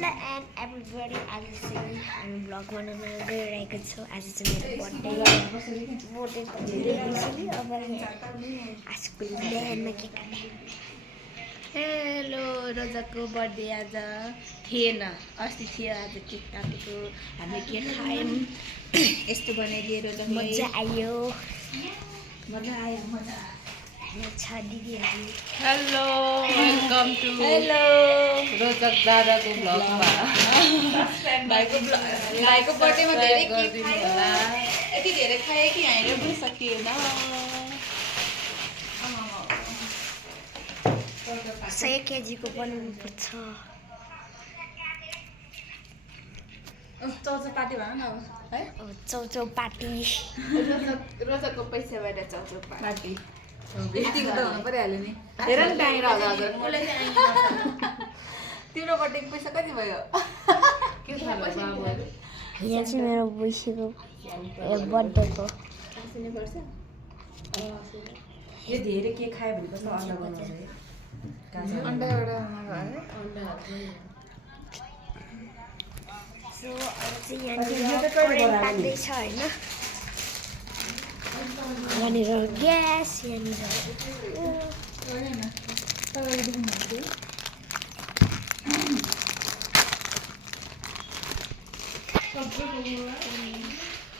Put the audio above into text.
Hello and everybody, आज चाहिँ हामी भ्लग बनाउन गइरहेको छौँ। आज चाहिँ मेरो बर्थडे त धेरै भइसक्यो। अब आजको बिहानमा के काट्ने। हेलो, रोजाको बर्थडे आज थिएन, अस्ति थियो। आज केक काटेको, हामीले केक खायौँ। यस्तो बनाइदियो रोजाले। मजा आयो। मजा आयो, मजा। छ दिदीहरू। हेलो, वेलकम टु रोजक दादाको भ्लगमा। भाइको बर्थडेमा धेरै केक खायो होला। यति धेरै खायो कि हामीले पनि सकिएन। 100 केजीको बनाउनु पर्छ। चौचौ पार्टी भन न अब, है? चौचौ पार्टी। रोजकको पैसाबाट चौचौ पार्टी। यतिको त हुनु परिहाल्यो नि। हेर नि त्यहाँनिर हजुर तिम्रो बर्थडेको पैसा कति भयो? यहाँ चाहिँ मेरो भइसक्यो बर्थडेको। यो धेरै केक खायो भने कस्तो अन्डा बनाउँछ है? अन्डाबाट सो अब चाहिँ यहाँनिर करेन्ट पाक्दैछ होइन। यहाँनिर ग्यास, यहाँनिर